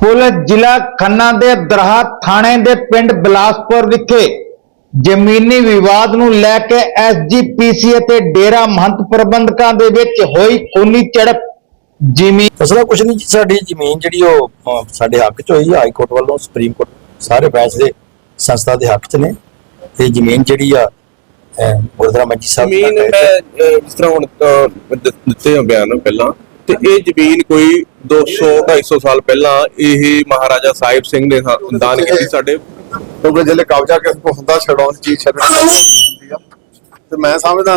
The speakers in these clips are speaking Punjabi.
ਪੁਲਿਸ ਜ਼ਿਲ੍ਹਾ ਖੰਨਾ ਦੇ ਦਰਹਾ ਥਾਣੇ ਦੇ ਪਿੰਡ ਬਲਾਸਪੁਰ ਵਿਖੇ ਜ਼ਮੀਨੀ ਵਿਵਾਦ ਨੂੰ ਲੈ ਕੇ ਐਸਜੀਪੀਸੀ ਅਤੇ ਡੇਰਾ ਮਹੰਤ ਪ੍ਰਬੰਧਕਾਂ ਦੇ ਵਿੱਚ ਹੋਈ ਖੂਨੀ ਝੜਪ। ਜ਼ਮੀਨ ਅਸਲਾ ਕੁਛ ਨਹੀਂ ਸਾਡੀ ਜ਼ਮੀਨ ਜਿਹੜੀ ਉਹ ਸਾਡੇ ਹੱਕ 'ਚ ਹੋਈ ਹਾਈ ਕੋਰਟ ਵੱਲੋਂ ਸੁਪਰੀਮ ਕੋਰਟ ਸਾਰੇ ਫੈਸਲੇ ਸੰਸਥਾ ਦੇ ਹੱਕ 'ਚ ਨੇ। ਇਹ ਜ਼ਮੀਨ ਜਿਹੜੀ ਆ ਗੁਰਦੁਆਰਾ ਮੰਜੀ ਸਾਹਿਬ ਜ਼ਮੀਨ ਜਿਸ ਤਰ੍ਹਾਂ ਹੁਣ ਦਿੱਤੇ ਬਿਆਨ ਪਹਿਲਾਂ। ਤੇ ਇਹ ਜ਼ਮੀਨ ਕੋਈ 200 250 ਸਾਲ ਪਹਿਲਾਂ ਇਹ ਮਹਾਰਾਜਾ ਸਾਹਿਬ ਸਿੰਘ ਨੇ ਸਾ- ਦਾਨ ਕੀਤੀ ਸਾਡੇ ਕਿਉਂਕਿ ਜਿਹੜੇ ਕਬਜ਼ਾ ਕਿਸੇ ਕੋ ਹੁੰਦਾ ਛਡਾਉਣ ਦੀ ਚੀਜ਼ ਛੱਡਣੀ ਹੁੰਦੀ ਆ। ਤੇ ਮੈਂ ਸਮਝਦਾ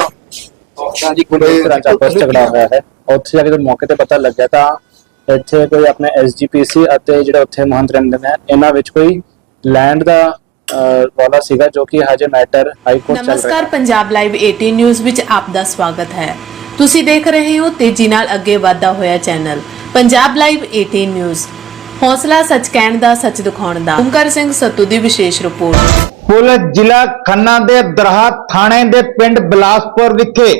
ਜੀ ਕੋਈ ਤਰ੍ਹਾਂ ਦਾ ਆਪਸ ਝਗੜਾ ਹੋਇਆ ਹੈ। ਉੱਥੇ ਜਾ ਕੇ ਜਦੋਂ ਮੌਕੇ ਤੇ ਪਤਾ ਲੱਗਿਆ ਤਾਂ ਇੱਥੇ ਕੋਈ ਆਪਣੇ ਐਸਜੀਪੀਸੀ ਅਤੇ ਜਿਹੜਾ ਉੱਥੇ ਮਹੰਤ ਰਹਿੰਦੇ ਨੇ ਇਹਨਾਂ ਵਿੱਚ ਕੋਈ ਲੈਂਡ ਦਾ ਅਹ, ਰੌਲਾ ਸੀਗਾ ਜੋ ਕਿ ਹਜੇ ਮੈਟਰ ਹਾਈ ਕੋਰਟ ਚੱਲ ਰਿਹਾ ਨਮਸਕਾਰ ਹੈ ਪੰਜਾਬ ਲਾਈਵ 18 ਨਿਊਜ਼ ਵਿੱਚ ਆਪ ਦਾ ਸਵਾਗਤ ਹੈ। ਤੁਸੀਂ ਦੇਖ ਰਹੇ ਹੋ ਤੇਜ਼ੀ ਨਾਲ ਅੱਗੇ ਵਧਦਾ ਹੋਇਆ ਚੈਨਲ, ਪੰਜਾਬ ਲਾਈਵ 18 ਨਿਊਜ਼ ਹੌਸਲਾ ਸੱਚ ਕਹਿਣ ਦਾ, ਸੱਚ ਦਿਖਾਉਣ ਦਾ। ਓਮਕਾਰ ਸਿੰਘ ਸੱਤੂ ਦੀ ਵਿਸ਼ੇਸ਼ ਰਿਪੋਰਟ। ਪੁਲਿਸ ਜ਼ਿਲ੍ਹਾ ਖੰਨਾ ਦੇ ਦਰਹਾ ਥਾਣੇ ਦੇ ਪਿੰਡ ਬਲਾਸਪੁਰ ਵਿਖੇ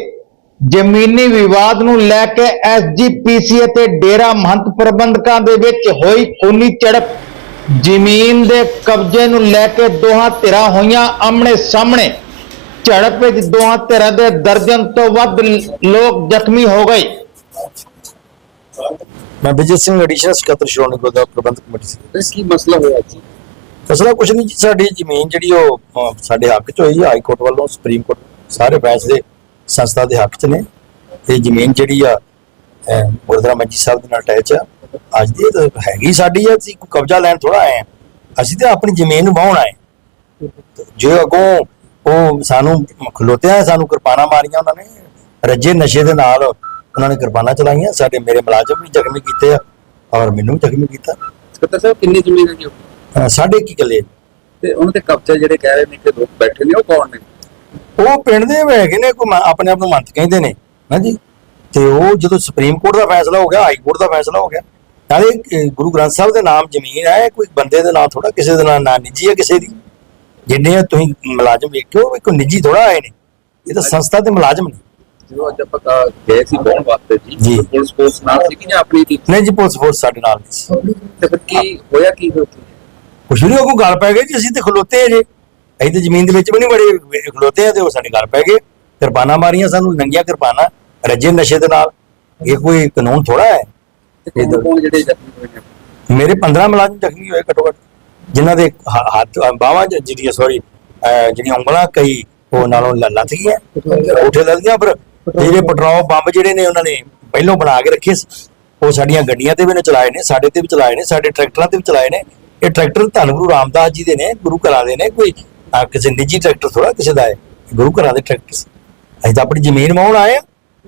ਜ਼ਮੀਨੀ ਵਿਵਾਦ ਨੂੰ ਲੈ ਕੇ ਐਸਜੀਪੀਸੀ ਅਤੇ ਡੇਰਾ ਮਹੰਤ ਪ੍ਰਬੰਧਕਾਂ ਦੇ ਵਿੱਚ ਹੋਈ ਖੂਨੀ ਝੜਪ। ਜ਼ਮੀਨ ਦੇ ਕਬਜ਼ੇ ਨੂੰ ਲੈ ਕੇ ਦੋਹਾਂ ਧਿਰਾਂ ਹੋਈਆਂ ਆਮਣੇ ਸਾਹਮਣੇ। ਝੜਪ ਵਿੱਚ ਦੋਹਾਂ ਧਿਰਾਂ ਦੇ ਦਰਜਨ ਤੋਂ ਵੱਧ ਲੋਕ ਜ਼ਖਮੀ ਹੋ ਗਏ। ਮੈਂ ਵਿਜੇ ਸਿੰਘ ਐਡੀਸ਼ਨਲ ਸਕੱਤਰ ਸ਼੍ਰੋਮਣੀ ਗੁਰਦੁਆਰਾ ਪ੍ਰਬੰਧਕ ਕਮੇਟੀ ਸੀ। ਕੀ ਮਸਲਾ ਹੋਇਆ ਜੀ? ਅਸਲਾ ਕੁਛ ਨਹੀਂ ਜੀ ਸਾਡੀ ਜ਼ਮੀਨ ਜਿਹੜੀ ਉਹ ਸਾਡੇ ਹੱਕ 'ਚ ਹੋਈ ਹਾਈ ਕੋਰਟ ਵੱਲੋਂ ਸੁਪਰੀਮ ਕੋਰਟ ਸਾਰੇ ਫੈਸਲੇ ਸੰਸਥਾ ਦੇ ਹੱਕ 'ਚ ਨੇ। ਇਹ ਜ਼ਮੀਨ ਜਿਹੜੀ ਆ ਗੁਰਦੁਆਰਾ ਮੰਜੀ ਸਾਹਿਬ ਦੇ ਨਾਲ ਅਟੈਚ ਆ। ਅੱਜ ਦੀ ਹੈਗੀ ਸਾਡੀ ਆ ਅਸੀਂ ਕੋਈ ਕਬਜ਼ਾ ਲੈਣ ਥੋੜਾ ਆਏ ਆ। ਅਸੀਂ ਤੇ ਆਪਣੀ ਜ਼ਮੀਨ ਨੂੰ ਵਾਹੁਣ ਆਏ। ਜੇ ਅਗੋਂ ਉਹ ਸਾਨੂੰ ਖਲੋਤਿਆ ਸਾਨੂੰ ਕਿਰਪਾਨਾਂ ਮਾਰੀਆਂ ਉਹਨਾਂ ਨੇ ਰੱਜੇ ਨਸ਼ੇ ਦੇ ਨਾਲ ਉਹਨਾਂ ਨੇ ਕਿਰਪਾਨਾਂ ਚਲਾਈਆਂ ਸਾਡੇ ਮੇਰੇ ਮੁਲਾਜ਼ਮ ਵੀ ਜ਼ਖਮੀ ਕੀਤੇ ਆ ਔਰ ਮੈਨੂੰ ਵੀ ਜ਼ਖਮੀ ਕੀਤਾ। ਸਕੱਤਰ ਸਾਹਿਬ ਕਿੰਨੀ ਜ਼ਮੀਨ ਹੈ ਜੀ ਸਾਢੇ ਕੀ ਕਿੱਲੇ ਤੇ ਉਹਨਾਂ ਦੇ ਕਬਜ਼ਾ ਜਿਹੜੇ ਕਹਿ ਰਹੇ ਨੇ ਕਿ ਲੋਕ ਬੈਠੇ ਨੇ ਉਹ ਕੌਣ ਨੇ? ਉਹ ਪਿੰਡ ਦੇ ਹੈਗੇ ਨੇ ਕੋਈ ਆਪਣੇ ਆਪ ਨੂੰ ਮੰਤ ਕਹਿੰਦੇ ਨੇ ਹਾਂਜੀ। ਤੇ ਉਹ ਜਦੋਂ ਸੁਪਰੀਮ ਕੋਰਟ ਦਾ ਫੈਸਲਾ ਹੋ ਗਿਆ ਹਾਈ ਕੋਰਟ ਦਾ ਫੈਸਲਾ ਹੋ ਗਿਆ ਨਾਲੇ ਗੁਰੂ ਗ੍ਰੰਥ ਸਾਹਿਬ ਦੇ ਨਾਮ ਜ਼ਮੀਨ ਹੈ ਕੋਈ ਬੰਦੇ ਦੇ ਨਾਮ ਥੋੜਾ ਕਿਸੇ ਦੇ ਨਾਮ ਨਾ ਨਿੱਜੀ ਹੈ ਕਿਸੇ ਦੀ। ਜਿੰਨੇ ਆ ਤੁਸੀਂ ਮੁਲਾਜ਼ਮ ਵੇਖਿਓ ਇਹ ਕੋਈ ਨਿੱਜੀ ਥੋੜਾ ਆਏ ਨੇ। ਇਹ ਤਾਂ ਸੰਸਥਾ ਦੇ ਮੁਲਾਜ਼ਮ ਨੇ। ਜਦੋਂ ਅੱਜ ਆਪਾਂ ਗਏ ਸੀ ਬੋਣ ਵਾਸਤੇ ਜੀ। ਪੁਲਿਸ ਫੋਰਸ ਨਾਲ ਸੀ ਕਿ ਜਾਂ ਆਪਣੀ ਸੀ ਨਹੀਂ ਜੀ ਪੁਲਿਸ ਫੋਰਸ ਸਾਡੇ ਨਾਲ ਸੀ। ਤੇ ਫਿਰ ਕੀ ਹੋਇਆ ਕੀ ਉੱਥੇ ਕੁਛ ਨਹੀਂ ਉਹ ਗੱਲ ਪੈ ਗਈ ਜੀ ਅਸੀਂ ਤੇ ਖਲੋਤੇ ਆ ਜੇ। ਅਸੀਂ ਤੇ ਜ਼ਮੀਨ ਦੇ ਵਿੱਚ ਵੀ ਨਹੀਂ ਬੜੇ ਖਲੋਤੇ ਆ ਤੇ ਉਹ ਸਾਡੇ ਗੱਲ ਪੈ ਗਏ ਕਿਰਪਾਨਾਂ ਮਾਰੀਆਂ ਸਾਨੂੰ ਨੰਗੀਆਂ ਕਿਰਪਾਨਾਂ ਰੱਜੇ ਨਸ਼ੇ ਦੇ ਨਾਲ। ਇਹ ਕੋਈ ਕਾਨੂੰਨ ਥੋੜਾ ਹੈ। ਜਿਹੜੇ ਮੇਰੇ 15 ਮੁਲਾਜ਼ਮ ਜ਼ਖਮੀ ਹੋਏ ਘੱਟੋ ਘੱਟ ਜਿਨ੍ਹਾਂ ਦੇ ਹੱਥ ਬਾਹਾਂ ਜਿਹੜੀਆਂ ਸੌਰੀ ਜਿਹੜੀਆਂ ਉਂਗਲਾਂ ਕਈ ਉਹ ਨਾਲੋਂ ਲੱਥ ਗਈਆਂ ਉਠੇ ਲੱਗ ਪਰ ਜਿਹੜੇ ਪੈਟਰੋਲ ਬੰਬ ਜਿਹੜੇ ਨੇ ਉਹਨਾਂ ਨੇ ਪਹਿਲੋਂ ਬਣਾ ਕੇ ਰੱਖੇ ਸੀ। ਉਹ ਸਾਡੀਆਂ ਗੱਡੀਆਂ ਤੇ ਵੀ ਨੇ ਚਲਾਏ ਨੇ ਸਾਡੇ ਤੇ ਵੀ ਚਲਾਏ ਨੇ ਸਾਡੇ ਟਰੈਕਟਰਾਂ ਤੇ ਵੀ ਚਲਾਏ ਨੇ। ਇਹ ਟਰੈਕਟਰ ਧੰਨ ਗੁਰੂ ਰਾਮਦਾਸ ਜੀ ਦੇ ਨੇ ਗੁਰੂ ਘਰਾਂ ਦੇ ਨੇ ਕੋਈ ਕਿਸੇ ਨਿੱਜੀ ਟਰੈਕਟਰ ਥੋੜਾ ਕਿਸੇ ਦਾ ਹੈ ਗੁਰੂ ਘਰਾਂ ਦੇ ਟਰੈਕਟਰ। ਅਸੀਂ ਤਾਂ ਆਪਣੀ ਜ਼ਮੀਨ ਵਾਹੁਣ ਆਏ ਆ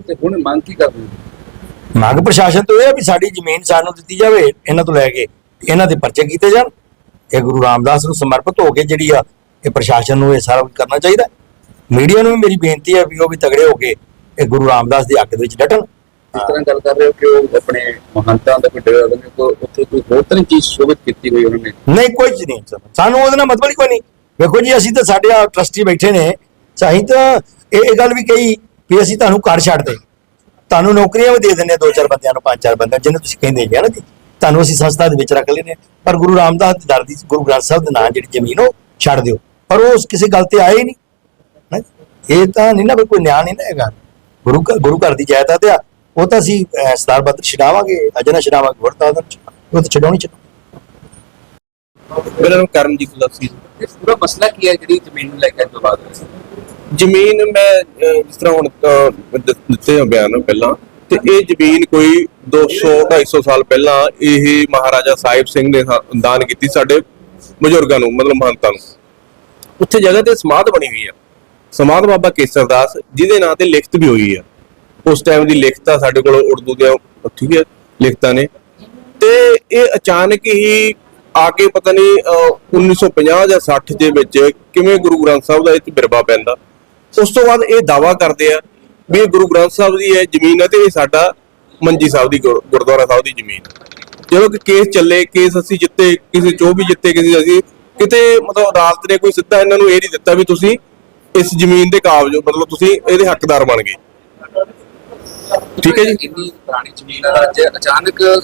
ਤੇ ਹੁਣ ਮੰਗ ਕੀ ਕਰਦੇ ਮੰਗ ਪ੍ਰਸ਼ਾਸਨ ਤੋਂ ਇਹ ਆ ਵੀ ਸਾਡੀ ਜ਼ਮੀਨ ਸਾਨੂੰ ਦਿੱਤੀ ਜਾਵੇ ਇਹਨਾਂ ਤੋਂ ਲੈ ਕੇ ਇਹਨਾਂ ਦੇ ਪਰਚੇ ਕੀਤੇ ਜਾਣ। ਇਹ ਗੁਰੂ ਰਾਮਦਾਸ ਨੂੰ ਸਮਰਪਿਤ ਹੋ ਕੇ ਜਿਹੜੀ ਆ ਇਹ ਪ੍ਰਸ਼ਾਸਨ ਨੂੰ ਇਹ ਸਾਰਾ ਕੁਝ ਕਰਨਾ ਚਾਹੀਦਾ। ਮੀਡੀਆ ਨੂੰ ਵੀ ਮੇਰੀ ਬੇਨਤੀ ਹੈ ਵੀ ਉਹ ਵੀ ਤਗੜੇ ਹੋ ਕੇ ਇਹ ਗੁਰੂ ਰਾਮਦਾਸ ਦੀ ਹੱਕ ਦੇ ਵਿੱਚ ਡਟਣ। ਜਿਸ ਤਰ੍ਹਾਂ ਗੱਲ ਕਰ ਰਹੇ ਹੋ ਕਿ ਉਹ ਆਪਣੇ ਮਹੰਤਾਂ ਦਾ ਕੋਈ ਡੇਰਾ ਨੇ ਕੋ ਉੱਥੇ ਕੋਈ ਹੋਰ ਤਰ੍ਹਾਂ ਦੀ ਚੀਜ਼ ਸ਼ੋਭਿਤ ਕੀਤੀ ਹੋਈ ਉਹਨਾਂ ਨੇ? ਨਹੀਂ ਕੋਈ ਚੀਜ਼ ਨਹੀਂ। ਸਾਨੂੰ ਉਹਦੇ ਨਾਲ ਮਤਲਬ ਹੀ ਕੋਈ ਨਹੀਂ। ਵੇਖੋ ਜੀ ਅਸੀਂ ਤਾਂ ਸਾਡੇ ਆ ਟਰਸਟੀ ਬੈਠੇ ਨੇ ਚਾਹੀ ਤਾਂ ਇਹ ਗੱਲ ਵੀ ਕਹੀ ਵੀ ਅਸੀਂ ਤੁਹਾਨੂੰ ਘਰ ਛੱਡ ਦੇ। ਤੁਹਾਨੂੰ ਨੌਕਰੀਆਂ ਵੀ ਦੇ ਦਿੰਦੇ ਦੋ ਚਾਰ ਬੰਦਿਆਂ ਨੂੰ ਪੰਜ ਚਾਰ ਬੰਦਿਆਂ ਜਿਹਨੂੰ ਤੁਸੀਂ ਕਹਿੰਦੇ ਜੀ ਨਾ ਜੀ ਤੁਹਾਨੂੰ ਅਸੀਂ ਸੰਸਥਾ ਦੇ ਵਿੱਚ ਰੱਖ ਲੈਨੇ ਪਰ ਗੁਰੂ ਰਾਮਦਾਸ ਦੀ ਦਰ ਦੀ ਗੁਰੂ ਗ੍ਰੰਥ ਸਾਹਿਬ ਦੇ ਨਾਂ ਜਿਹੜੀ ਜ਼ਮੀਨ ਉਹ ਛੱਡ ਦਿਓ। ਪਰ ਉਹ ਉਸ ਕਿਸੇ ਗੱਲ ਤੇ ਆਏ ਹੀ ਨਹੀਂ। ਹੈਂ। ਇਹ ਤਾਂ ਨਹੀਂ ਨਾ ਕੋਈ ਨਿਆਂ ਨਹੀਂ ਨਾ ਹੈਗਾ। ਗੁਰੂ ਘਰ ਗੁਰੂ ਘਰ ਦੀ ਜਾਇਦਾਦ ਆ। ਉਹ ਤਾਂ ਅਸੀਂ ਸਰਦਾਰ ਬਦਰ ਛਡਾਵਾਂਗੇ ਅਜਨਾ ਛਡਾਵਾਂਗੇ। ਹੋਰ ਤਾਂ ਉਹ ਤਾਂ ਛਡਾਉਣੀ ਚਾਹੀਦੀ ਮੇਰਾ ਨਾਮ ਕਰਮਜੀਤ ਇਸ ਪੂਰਾ ਮਸਲਾ ਕੀ ਹੈ ਜਿਹੜੀ ਜ਼ਮੀਨ ਨੂੰ ਲੈ ਕੇ ਵਿਵਾਦ ਜ਼ਮੀਨ ਮੈਂ ਜਿਸ ਤਰ੍ਹਾਂ ਹੁਣ ਦਿੱਤੇ ਆ ਬਿਆਨ ਪਹਿਲਾਂ। ਤੇ ਇਹ ਜ਼ਮੀਨ ਕੋਈ 200 250 ਸਾਲ ਪਹਿਲਾਂ ਇਹ ਮਹਾਰਾਜਾ ਸਾਹਿਬ ਸਿੰਘ ਨੇ ਦਾਨ ਕੀਤੀ ਸਾਡੇ ਬਜ਼ੁਰਗਾਂ ਨੂੰ ਮਤਲਬ ਮਹੰਤਾਂ ਨੂੰ। ਉੱਥੇ ਜਗ੍ਹਾ ਤੇ ਸਮਾਧ ਬਣੀ ਹੋਈ ਆ। ਸਮਾਧ ਬਾਬਾ ਕੇਸਰ ਦਾਸ ਜਿਹਦੇ ਨਾਂ ਤੇ ਲਿਖਤ ਵੀ ਹੋਈ ਆ। ਉਸ ਟਾਈਮ ਦੀ ਲਿਖਤਾਂ ਸਾਡੇ ਕੋਲ ਉਰਦੂ ਦੀਆਂ ਠੀਕ ਹੈ ਲਿਖਤਾਂ ਨੇ। ਤੇ ਇਹ ਅਚਾਨਕ ਹੀ ਆ ਕੇ ਪਤਾ ਨਹੀਂ ਅਹ, 1950 ਜਾਂ 60 ਦੇ ਵਿੱਚ ਕਿਵੇਂ ਗੁਰੂ ਗ੍ਰੰਥ ਸਾਹਿਬ ਦਾ ਇਹ ਬਿਰਬਾ ਪੈਂਦਾ। ਉਸ ਤੋਂ ਬਾਅਦ ਇਹ ਦਾਵਾ ਕਰਦੇ ਆ ਵੀ ਇਹ ਗੁਰੂ ਗ੍ਰੰਥ ਸਾਹਿਬ ਦੀ ਇਹ ਜ਼ਮੀਨ ਹੈ ਤੇ ਇਹ ਸਾਡਾ ਮੰਜੀ ਸਾਹਿਬ ਦੀ ਗੁਰ- ਗੁਰਦੁਆਰਾ ਸਾਹਿਬ ਦੀ ਜ਼ਮੀਨ। ਜਦੋਂ ਕਿ ਕੇਸ ਚੱਲੇ ਕੇਸ ਅਸੀਂ ਜਿੱਤੇ ਕਿਸੇ ਚੋ ਵੀ ਜਿੱਤੇ ਕਿਸੇ ਅਸੀਂ ਕਿਤੇ ਮਤਲਬ ਅਦਾਲਤ ਨੇ ਕੋਈ ਸਿੱਧਾ ਇਹਨਾਂ ਨੂੰ ਇਹ ਨਹੀਂ ਦਿੱਤਾ ਵੀ ਤੁਸੀਂ ਇਸ ਜ਼ਮੀਨ ਦੇ ਕਾਬਜ ਮਤਲਬ ਤੁਸੀਂ ਇਹਦੇ ਹੱਕਦਾਰ ਬਣ ਗਏ। ਠੀਕ ਹੈ ਜੀ? ਇੰਨੀ ਪੁਰਾਣੀ ਜ਼ਮੀਨ ਆ? ਅੱਜ ਅਚਾਨਕ ਕਿਉਂ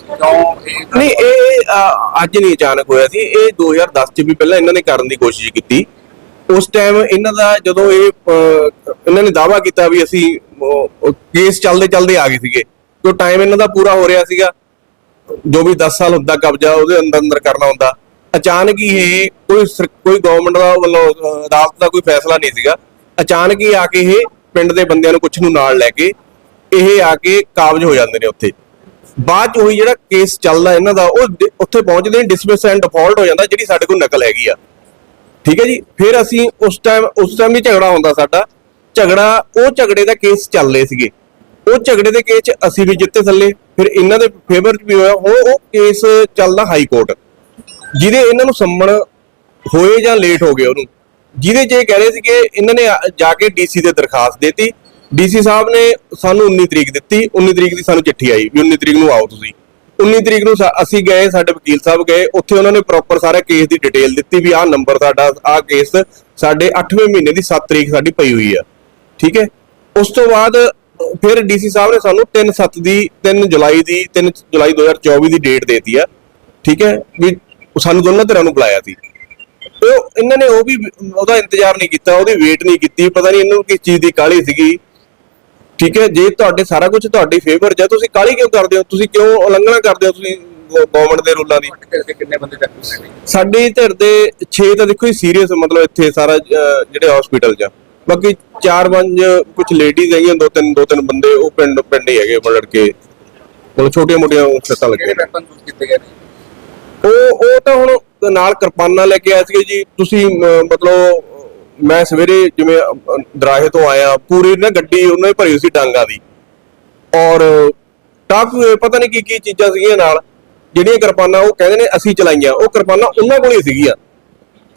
ਇਹ ਨਹੀਂ ਇਹ ਅੱਜ ਨਹੀਂ ਅਚਾਨਕ ਹੋਇਆ ਸੀ। ਇਹ 2010 ਚ ਵੀ ਪਹਿਲਾਂ ਇਹਨਾਂ ਨੇ ਕਰਨ ਦੀ ਕੋਸ਼ਿਸ਼ ਕੀਤੀ। ਉਸ ਟਾਈਮ ਇਹਨਾਂ ਦਾ ਜਦੋਂ ਇਹ ਇਹਨਾਂ ਨੇ ਦਾਵਾ ਕੀਤਾ ਵੀ ਅਸੀਂ ਕੇਸ ਚੱਲਦੇ ਚੱਲਦੇ ਆ ਗਏ ਸੀਗੇ। ਜੋ ਟਾਈਮ ਇਹਨਾਂ ਦਾ ਪੂਰਾ ਹੋ ਰਿਹਾ ਸੀਗਾ, ਜੋ ਵੀ 10 ਸਾਲ ਹੁੰਦਾ ਕਬਜ਼ਾ, ਉਹਦੇ ਅੰਦਰ ਅੰਦਰ ਕਰਨਾ ਹੁੰਦਾ। ਅਚਾਨਕ ਹੀ ਇਹ ਕੋਈ ਸਰ- ਕੋਈ ਗਵਰਨਮੈਂਟ ਦਾ ਵੱਲੋਂ, ਅਦਾਲਤ ਦਾ ਕੋਈ ਫੈਸਲਾ ਨਹੀਂ ਸੀਗਾ। ਅਚਾਨਕ ਹੀ ਆ ਕੇ ਇਹ ਪਿੰਡ ਦੇ ਬੰਦਿਆਂ ਨੂੰ ਕੁਝ ਨੂੰ ਨਾਲ ਲੈ ਕੇ, ਇਹ ਆ ਕੇ ਕਾਬਜ ਹੋ ਜਾਂਦੇ ਨੇ ਉੱਥੇ। ਬਾਅਦ ਚ ਉਹੀ ਜਿਹੜਾ ਕੇਸ ਚੱਲਦਾ ਇਹਨਾਂ ਦਾ, ਉਹ ਉੱਥੇ ਪਹੁੰਚਦੇ ਨੇ ਡਿਸਮਿਸ ਐਂਡ ਡਿਫਾਲਟ ਹੋ ਜਾਂਦਾ, ਜਿਹੜੀ ਸਾਡੇ ਕੋਲ ਨਕਲ ਹੈਗੀ ਆ। ਠੀਕ ਹੈ ਜੀ? ਫਿਰ ਅਸੀਂ ਉਸ ਟਾਈਮ ਉਸ ਟਾਈਮ ਵੀ ਝਗੜਾ ਹੁੰਦਾ ਸਾਡਾ। ਝਗੜਾ, ਉਹ ਝਗੜੇ ਦਾ ਕੇਸ ਚੱਲਦੇ ਸੀਗੇ। ਉਹ ਝਗੜੇ ਦੇ ਕੇਸ 'ਚ ਅਸੀਂ ਵੀ ਜਿੱਤੇ ਥੱਲੇ। ਫਿਰ ਇਹਨਾਂ ਦੇ ਫੇਵਰ 'ਚ ਵੀ ਹੋਇਆ। ਹੁਣ ਉਹ ਕੇਸ ਚੱਲਦਾ ਹਾਈ ਕੋਰਟ ਜਿਹਦੇ ਇਹਨਾਂ ਨੂੰ ਸੰਮਣ ਹੋਏ ਜਾਂ ਲੇਟ ਹੋ ਗਏ ਉਹਨੂੰ। ਜਿਹਦੇ 'ਚ ਇਹ ਕਹਿ ਰਹੇ ਸੀਗੇ, ਇਹਨਾਂ ਨੇ ਜਾ ਕੇ ਡੀਸੀ ਦੇ ਦਰਖਾਸਤ ਦਿੱਤੀ। ਡੀਸੀ ਸਾਹਿਬ ਨੇ ਸਾਨੂੰ 19 ਤਰੀਕ ਦਿੱਤੀ। 19 ਤਰੀਕ ਦੀ ਸਾਨੂੰ ਚਿੱਠੀ ਆਈ ਵੀ 19 ਤਰੀਕ ਨੂੰ ਆਓ ਤੁਸੀਂ। 19 ਤਰੀਕ ਨੂੰ ਅਸੀਂ ਗਏ, ਸਾਡੇ ਵਕੀਲ ਸਾਹਿਬ ਗਏ। ਉੱਥੇ ਉਹਨਾਂ ਨੇ ਪ੍ਰੋਪਰ ਸਾਰਾ ਕੇਸ ਦੀ ਡਿਟੇਲ ਦਿੱਤੀ ਵੀ ਆਹ ਨੰਬਰ ਸਾਡਾ ਆਹ ਕੇਸ ਸਾਡੇ 8ਵੇਂ ਮਹੀਨੇ ਦੀ 7 ਤਰੀਕ ਸਾਡੀ ਪਈ ਹੋਈ ਆ। ਠੀਕ ਹੈ? ਉਸ ਤੋਂ ਬਾਅਦ ਫਿਰ ਡੀਸੀ ਸਾਹਿਬ ਨੇ ਸਾਨੂੰ 3/7 ਦੀ 3 ਜੁਲਾਈ ਦੀ 3 ਜੁਲਾਈ 2024 ਦੀ ਡੇਟ ਦੇਤੀ ਆ ਠੀਕ ਹੈ? ਵੀ ਸਾਨੂੰ ਦੋਨਾਂ ਤਰ੍ਹਾਂ ਨੂੰ ਬੁਲਾਇਆ ਸੀ। ਤੇ ਉਹ ਇਹਨਾਂ ਨੇ ਉਹ ਵੀ ਉਹਦਾ ਇੰਤਜ਼ਾਰ ਨਹੀਂ ਕੀਤਾ ਉਹਦੀ ਵੇਟ ਨਹੀਂ ਕੀਤੀ ਪਤਾ ਨਹੀਂ ਇਹਨਾਂ ਨੂੰ ਕਿਸ ਚੀਜ਼ ਦੀ ਕਾਹਲੀ ਸੀਗੀ। ਠੀਕ ਹੈ? ਜੇ ਤੁਹਾਡੇ ਸਾਰਾ ਕੁਝ ਤੁਹਾਡੀ ਫੇਵਰ ਹੈ ਤੁਸੀਂ ਕਾਹਲੀ ਕਿਉਂ ਕਰਦੇ ਹੋ? ਤੁਸੀਂ ਕਿਉਂ ਉਲੰਘਣਾ ਕਰਦੇ ਹੋ ਤੁਸੀਂ ਗਵਰਨਮੈਂਟ ਦੇ ਰੂਲਾਂ ਦੀ? ਕਿੰਨੇ ਬੰਦੇ ਸਾਡੀ ਧਿਰ ਦੇ 6 ਤਾਂ ਦੇਖੋ ਹੀ ਸੀਰੀਅਸ ਮਤਲਬ ਇੱਥੇ ਸਾਰਾ ਜਿਹੜੇ ਹਸਪੀਟਲ 'ਚ ਬਾਕੀ 4-5 ਕੁਝ ਲੇਡੀਜ਼ ਹੈਗੀਆਂ ਦੋ ਤਿੰਨ ਦੋ ਤਿੰਨ ਬੰਦੇ ਉਹ ਪਿੰਡ ਪਿੰਡ ਹੀ ਹੈਗੇ ਮਤਲਬ ਲੜਕੇ। ਮਤਲਬ ਛੋਟੀਆਂ ਮੋਟੀਆਂ ਸੱਟਾਂ ਲੱਗੀਆਂ ਵੈਪਨ ਯੂਜ਼ ਕੀਤੇ ਗਏ ਨੇ। ਉਹ ਉਹ ਤਾਂ ਹੁਣ ਨਾਲ ਕਿਰਪਾਨਾਂ ਲੈ ਕੇ ਆਏ ਸੀਗੇ ਜੀ। ਤੁਸੀਂ ਅਮ, ਮਤਲਬ ਮੈਂ ਸਵੇਰੇ ਜਿਵੇਂ ਦਰਾਹੇ ਤੋਂ ਆਇਆ ਪੂਰੀ ਨਾ ਗੱਡੀ ਉਹਨਾਂ ਨੇ ਭਰੀ ਹੋਈ ਸੀ ਡਾਂਗਾ ਦੀ। ਔਰ ਟਾਕ ਪਤਾ ਨਹੀਂ ਕੀ ਕੀ ਚੀਜ਼ਾਂ ਸੀਗੀਆਂ ਨਾਲ। ਜਿਹੜੀਆਂ ਕਿਰਪਾਨਾਂ ਉਹ ਕਹਿੰਦੇ ਨੇ ਅਸੀਂ ਚਲਾਈਆਂ। ਉਹ ਕਿਰਪਾਨਾਂ ਉਹਨਾਂ ਕੋਲ ਹੀ ਸੀਗੀਆਂ।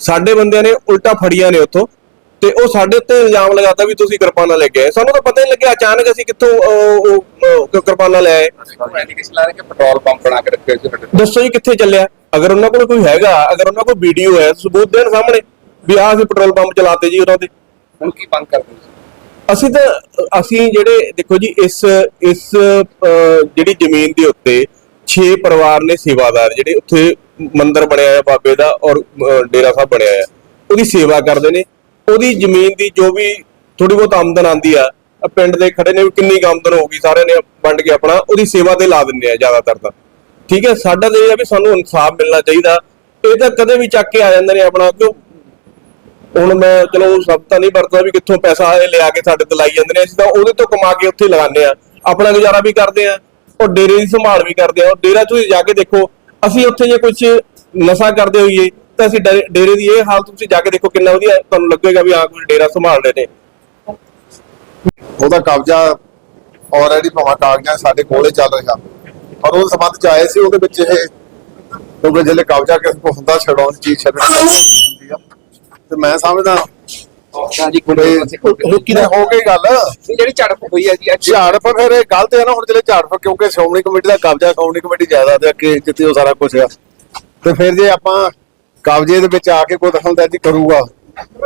ਸਾਡੇ ਬੰਦਿਆਂ ਨੇ ਉਲਟਾ ਫੜੀਆਂ ਨੇ ਉੱਥੋਂ। ਤੇ ਉਹ ਸਾਡੇ ਉੱਤੇ ਇਲਜ਼ਾਮ ਲਗਾਤਾ ਵੀ ਤੁਸੀਂ ਕਿਰਪਾਨਾਂ ਲੈ ਕੇ ਆਏ। ਸਾਨੂੰ ਤਾਂ ਪਤਾ ਹੀ ਲੱਗਿਆ ਅਚਾਨਕ ਅਸੀਂ ਕਿੱਥੋਂ ਉਹ ਕਿਰਪਾਨਾਂ ਲੈ ਆਏ। ਪੈਟਰੋਲ ਪੰਪ ਬਣਾ ਕੇ ਰੱਖੇ ਸੀ ਦੱਸੋ ਜੀ ਕਿੱਥੇ ਚੱਲਿਆ? ਅਗਰ ਉਹਨਾਂ ਕੋਲ ਕੋਈ ਹੈਗਾ ਅਗਰ ਉਹਨਾਂ ਕੋਲ ਵੀਡੀਓ ਹੈ ਸਬੂਤ ਦੇਣ ਸਾਹਮਣੇ ਵੀ ਆਹ ਅਸੀਂ ਪੈਟਰੋਲ ਪੰਪ ਚਲਾਤੇ ਜੀ ਉਹਨਾਂ ਦੇ ਹੁਣ ਕੀ ਮੰਗ ਕਰਦੇ ਅਸੀਂ ਤਾਂ ਅਸੀਂ ਜਿਹੜੇ ਦੇਖੋ ਜੀ ਇਸ ਇਸ ਜਿਹੜੀ ਜ਼ਮੀਨ ਦੇ ਉੱਤੇ 6 ਪਰਿਵਾਰ ਨੇ ਸੇਵਾਦਾਰ ਜਿਹੜੇ ਉੱਥੇ ਮੰਦਿਰ ਬਣਿਆ ਹੈ ਬਾਬੇ ਦਾ ਔਰ ਡੇਰਾ ਸਾਹਿਬ ਬਣਿਆ ਹੈ ਉਹਦੀ ਸੇਵਾ ਕਰਦੇ ਨੇ। ਉਹਦੀ ਜ਼ਮੀਨ ਦੀ ਜੋ ਵੀ ਥੋੜੀ ਬਹੁਤ ਆਮਦਨ ਆਂਦੀ ਆ ਪਿੰਡ ਦੇ ਖੜੇ ਨੇ ਵੀ ਕਿੰਨੀ ਕੁ ਆਮਦਨ ਹੋਊਗੀ ਸਾਰਿਆਂ ਨੇ ਵੰਡ ਕੇ ਆਪਣਾ ਉਹਦੀ ਸੇਵਾ ਤੇ ਲਾ ਦਿੰਦੇ ਆ ਜ਼ਿਆਦਾਤਰ ਤਾਂ। ਠੀਕ ਹੈ, ਸਾਡਾ ਤਾਂ ਇਹ ਆ ਵੀ ਸਾਨੂੰ ਇਨਸਾਫ ਮਿਲਣਾ ਚਾਹੀਦਾ। ਇਹ ਤਾਂ ਕਦੇ ਵੀ ਚੱਕ ਕੇ ਆ ਜਾਂਦੇ ਨੇ ਆਪਣਾ, ਕਿਉਂ? ਹੁਣ ਮੈਂ, ਚਲੋ ਸਭ ਤਾਂ ਨਹੀਂ ਵਰਤਦਾ ਵੀ ਕਿੱਥੋਂ ਪੈਸਾ ਇਹ ਲਿਆ ਕੇ ਸਾਡੇ ਤੇ ਲਾਈ ਜਾਂਦੇ ਨੇ, ਅਸੀਂ ਤਾਂ ਉਹਦੇ ਤੋਂ ਕਮਾ ਕੇ ਉੱਥੇ ਲਗਾਉਂਦੇ ਆ। ਆਪਣਾ ਗੁਜ਼ਾਰਾ ਵੀ ਕਰਦੇ ਆ, ਉਹ ਡੇਰੇ ਦੀ ਸੰਭਾਲ ਵੀ ਕਰਦੇ ਆ, ਉਹ ਡੇਰਾ ਤੁਸੀਂ ਜਾ ਕੇ ਦੇਖੋ, ਅਸੀਂ ਉੱਥੇ ਜੇ ਕੁਝ ਨਸ਼ਾ ਕਰਦੇ ਹੋਈਏ ਤਾਂ ਅਸੀਂ ਡਰੇ- ਦੀ ਇਹ ਹਾਲਤ ਤੁਸੀਂ ਜਾ ਕੇ ਦੇਖੋ ਕਿੰਨਾ ਵਧੀਆ ਤੁਹਾਨੂੰ ਲੱਗੇਗਾ ਵੀ ਹਾਂ ਕੋਈ ਡੇਰਾ ਸੰਭਾਲ ਰਹੇ ਨੇ। ਉਹਦਾ ਕਬਜ਼ਾ ਆਲਰੇਡੀ ਭਾਵੇਂ ਕਾਗਜ਼ਾਂ ਸਾਡੇ ਕੋਲੇ ਚੱਲ ਰਿਹਾ। ਔਰ ਉਹ ਸੰਬੰਧ ਚ ਆਏ ਸੀ ਉਹਦੇ ਵਿੱਚ ਇਹ ਕਿਉਂਕਿ ਜਿਹੜੇ ਕਬਜ਼ਾ ਕਿਸੇ ਕੋ ਹੁੰਦਾ ਛਡਾਉਣ ਦੀ ਚੀਜ਼ ਛੱਡਣੀ ਹੁੰਦੀ ਆ। ਤੇ ਮੈਂ ਸਮਝਦਾ। ਹਾਂਜੀ ਰੁਕੀ ਨਾ ਹੋ ਗਈ ਗੱਲ। ਜਿਹੜੀ ਝੜਪ ਹੋਈ ਹੈ ਜੀ ਅੱਜ ਝਾੜਫ ਫਿਰ ਇਹ ਗਲਤ ਹੈ ਨਾ ਹੁਣ ਜਿਹੜੇ ਝਾੜਫ ਕਿਉਂਕਿ ਸ਼੍ਰੋਮਣੀ ਕਮੇਟੀ ਦਾ ਕਬਜ਼ਾ ਸ਼੍ਰੋਮਣੀ ਕਮੇਟੀ ਜਾਇਦਾਦ ਹੈ ਕਿ ਜਿੱਥੇ ਉਹ ਸਾਰਾ ਕੁਝ ਆ। ਤੇ ਫਿਰ ਜੇ ਆਪਾਂ ਕਬਜ਼ੇ ਦੇ ਵਿੱਚ ਆ ਕੇ ਕੋਈ ਦਖਲਅੰਦਾਜ਼ੀ ਕਰੂਗਾ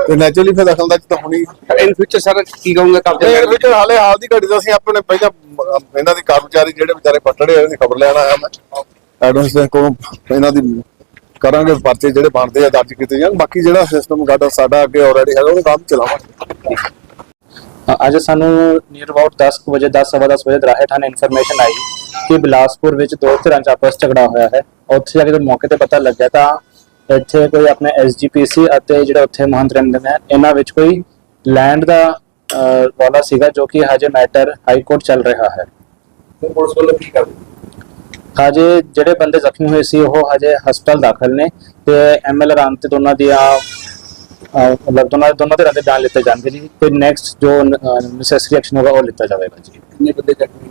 ਤੇ ਨੈਚੁਰਲੀ ਫਿਰ ਦਖਲਅੰਦਾਜ਼ੀ ਤਾਂ ਹੋਣੀ ਇਨ ਫਿਊਚਰ ਸਰ ਕੀ ਕਹੋਗੇ ਕਬਜ਼ਾ ਤੇ ਵਿੱਚ ਹਾਲੇ ਹਾਲ ਦੀ ਘੜੀ ਦਾ ਅਸੀਂ ਆਪਣੇ ਪਹਿਲਾਂ ਇਹਨਾਂ ਦੇ ਕਰਮਚਾਰੀ ਜਿਹੜੇ ਵਿਚਾਰੇ ਪੱਟੜੇ ਹੋਏ ਸੀ ਖਬਰ ਲੈਣ ਆਇਆ ਮੈਂ। ਐਡਵਾਂਸ ਦੇ ਕੋਲ ਇਹਨਾਂ ਦੀ ਕਰਾਂਗੇ ਪਰਚੇ ਜਿਹੜੇ ਬਣਦੇ ਆ ਦਰਜ ਕੀਤੇ ਜਾਣ। ਬਾਕੀ ਜਿਹੜਾ ਸਿਸਟਮ ਗਾਡਾ ਸਾਡਾ ਅੱਗੇ ਆਲਰੇਡੀ ਹੈਗਾ ਉਹਨੂੰ ਕੰਮ ਚਲਾਵਾਂਗੇ। ਅੱਜ ਸਾਨੂੰ ਨੀਅਰ ਅਬਾਊਟ 10 ਕੁ ਵਜੇ 10 ਸਵਾ 10 ਵਜੇ ਦਰਾਹੇ ਥਾਣੇ ਇਨਫੋਰਮੇਸ਼ਨ ਆਈ ਕਿ ਬਿਲਾਸਪੁਰ ਵਿੱਚ ਦੋ ਧਿਰਾਂ 'ਚ ਆਪਸ ਝਗੜਾ ਹੋਇਆ ਹੈ। ਉੱਥੇ ਜਾ ਕੇ ਜਦੋਂ ਮੌਕੇ ਤੇ ਪਤਾ ਲੱਗਿਆ ਤਾਂ ਇੱਥੇ ਕੋਈ ਆਪਣੇ ਐਸਜੀਪੀਸੀ ਅਤੇ ਜਿਹੜੇ ਉੱਥੇ ਮਹੰਤ ਰਹਿੰਦੇ ਨੇ ਇਹਨਾਂ ਵਿੱਚ ਕੋਈ ਲੈਂਡ ਦਾ ਰੌਲਾ ਸੀਗਾ ਜੋ ਕਿ ਹਜੇ ਮੈਟਰ ਹਾਈ ਕੋਰਟ ਚੱਲ ਰਿਹਾ ਹੈ। ਪੁਲਿਸ ਵੱਲੋਂ ਕੀ ਕਰਦੇ? ਹਜੇ ਜਿਹੜੇ ਬੰਦੇ ਜ਼ਖਮੀ ਹੋਏ ਸੀ ਉਹ ਹਜੇ ਹਸਪਤਾਲ ਦਾਖਲ ਨੇ ਤੇ ਐਮਐਲ ਰਾਂ ਤੇ ਦੋਨਾਂ ਦੀ ਆ ਮਤਲਬ ਦੋਨਾਂ ਦੋਨਾਂ ਦੇ ਦੇ ਬਿਆਨ ਲਿੱਤੇ ਜਾਣਗੇ ਜੀ ਤੇ ਨੈਕਸਟ ਜੋ ਨੈਸੈਸਰੀ ਐਕਸ਼ਨ ਹੋਗਾ ਉਹ ਲਿੱਤਾ ਜਾਵੇਗਾ ਜੀ। ਕਿੰਨੇ ਬੰਦੇ ਜ਼ਖਮੀ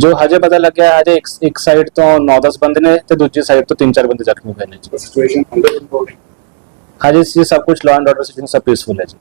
ਜੋ ਹਜੇ ਪਤਾ ਲੱਗਿਆ ਹਜੇ ਇੱਕ ਇੱਕ ਸਾਈਡ ਤੋਂ 9-10 ਬੰਦੇ ਨੇ ਤੇ ਦੂਜੀ ਸਾਈਡ ਤੋਂ 3-4 ਬੰਦੇ ਜ਼ਖਮੀ ਹੋਏ ਨੇ ਜੀ। ਸਿਚੁਏਸ਼ਨ ਅੰਡਰ ਕੰਟਰੋਲ ਹਜੇ ਸਭ ਕੁਝ ਲਾਅ ਐਂਡ ਆਰਡਰ ਸਿਚੁਏਸ਼ਨ ਸਭ ਪੀਸਫੁਲ ਹੈ ਜੀ।